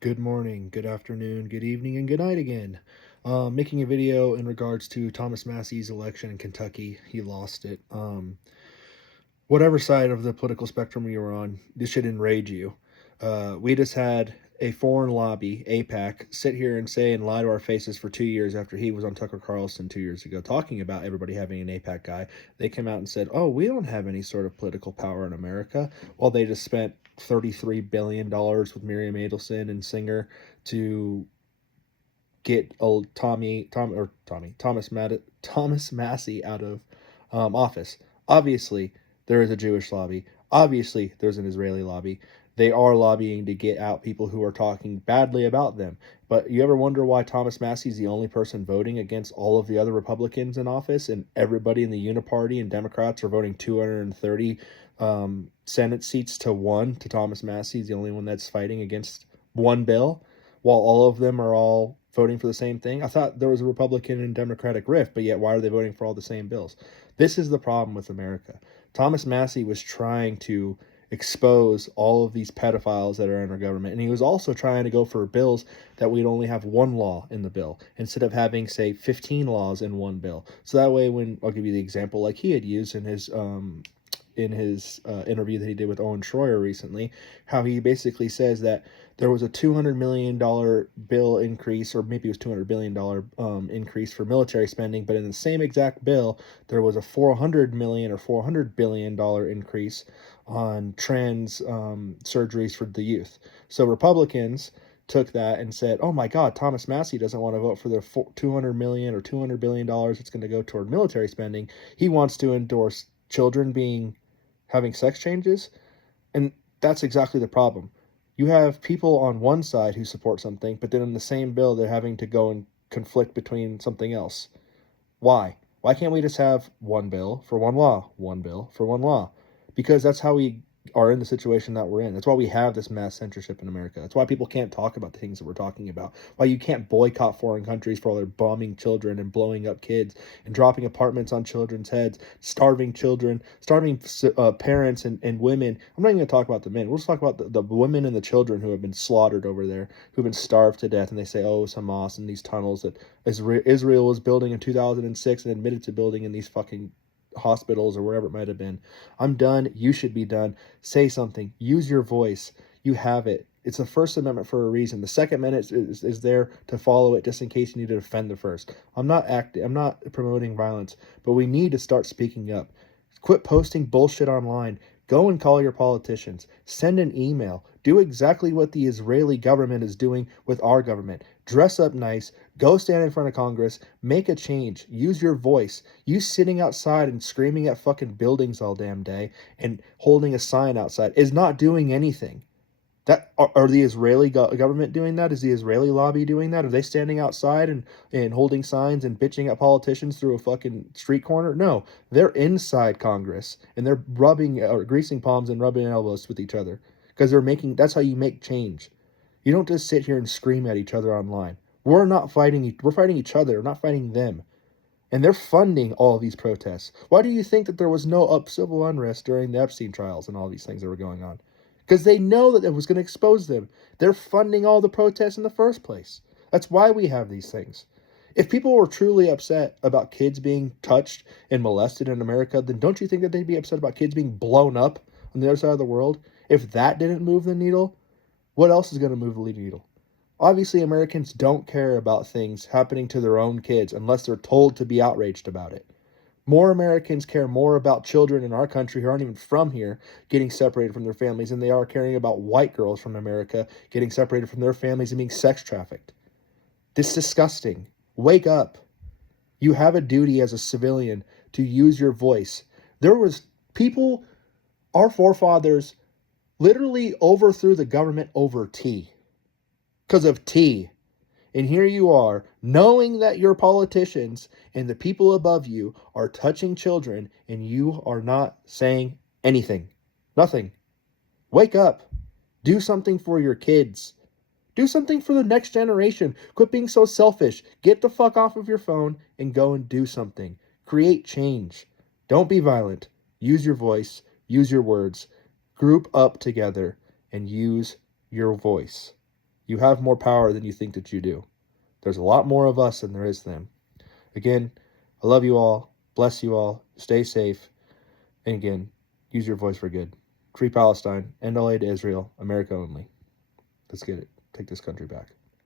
Good morning, good afternoon, good evening, and good night again. Making a video in regards to Thomas Massie's election in Kentucky. He lost it. Whatever side of the political spectrum you were on, this should enrage you. We just had a foreign lobby, APAC, sit here and say and lie to our faces for 2 years after he was on Tucker Carlson 2 years ago talking about everybody having an APAC guy. They came out and said, oh, we don't have any sort of political power in America. Well, they just spent $33 billion with Miriam Adelson and Singer to get old Thomas Massey out of office. Obviously, there is a Jewish lobby. Obviously, there's an Israeli lobby. They are lobbying to get out people who are talking badly about them. But you ever wonder why Thomas Massey is the only person voting against all of the other Republicans in office, and everybody in the Uniparty and Democrats are voting 230 Senate seats to one to Thomas Massey? He's the only one that's fighting against one bill, while all of them are all voting for the same thing. I thought there was a Republican and Democratic rift, but yet why are they voting for all the same bills? This is the problem with America. Thomas Massey was trying to expose all of these pedophiles that are in our government, and he was also trying to go for bills that we'd only have one law in the bill instead of having, say, 15 laws in one bill. So that way, when I'll give you the example like he had used in his interview that he did with Owen Schroyer recently, how he basically says that there was a $200 million bill increase, or maybe it was $200 billion increase for military spending, but in the same exact bill, there was a $400 million or $400 billion increase on trans surgeries for the youth. So Republicans took that and said, "Oh my God, Thomas Massey doesn't want to vote for the $200 million or $200 billion it's going to go toward military spending. He wants to endorse children being having sex changes." And that's exactly the problem. You have people on one side who support something, but then in the same bill, they're having to go and conflict between something else. Why? Why can't we just have one bill for one law, one bill for one law? Because that's how we are in the situation that we're in. That's why we have this mass censorship in America. That's why people can't talk about the things that we're talking about. Why you can't boycott foreign countries for all their bombing children and blowing up kids and dropping apartments on children's heads, starving children, starving parents and women. I'm not even going to talk about the men. We'll just talk about the women and the children who have been slaughtered over there, who've been starved to death. And they say, oh, it's Hamas and these tunnels that Israel was building in 2006 and admitted to building in these fucking hospitals or wherever it might have been. I'm done. You should be done. Say something. Use your voice. You have it. It's the First Amendment for a reason. The Second Amendment is there to follow it just in case you need to defend the first. I'm not promoting violence, but we need to start speaking up. Quit posting bullshit online. Go and call your politicians. Send an email. Do exactly what the Israeli government is doing with our government. Dress up nice. Go stand in front of Congress. Make a change. Use your voice. You sitting outside and screaming at fucking buildings all damn day and holding a sign outside is not doing anything. That are the Israeli government doing that? Is the Israeli lobby doing that? Are they standing outside and holding signs and bitching at politicians through a fucking street corner? No, they're inside Congress and they're rubbing or greasing palms and rubbing elbows with each other because they're making. That's how you make change. You don't just sit here and scream at each other online. We're not fighting. We're fighting each other. We're not fighting them. And they're funding all of these protests. Why do you think that there was no civil unrest during the Epstein trials and all these things that were going on? Because they know that it was going to expose them. They're funding all the protests in the first place. That's why we have these things. If people were truly upset about kids being touched and molested in America, then don't you think that they'd be upset about kids being blown up on the other side of the world? If that didn't move the needle, what else is going to move the needle? Obviously, Americans don't care about things happening to their own kids unless they're told to be outraged about it. More Americans care more about children in our country who aren't even from here getting separated from their families than they are caring about white girls from America getting separated from their families and being sex trafficked. This is disgusting. Wake up. You have a duty as a civilian to use your voice. There was people, our forefathers literally overthrew the government over tea. Because of tea. And here you are, knowing that your politicians and the people above you are touching children, and you are not saying anything. Nothing. Wake up. Do something for your kids. Do something for the next generation. Quit being so selfish. Get the fuck off of your phone and go and do something. Create change. Don't be violent. Use your voice. Use your words. Group up together and use your voice. You have more power than you think that you do. There's a lot more of us than there is them. Again, I love you all. Bless you all. Stay safe. And again, use your voice for good. Free Palestine. End all aid to Israel. America only. Let's get it. Take this country back.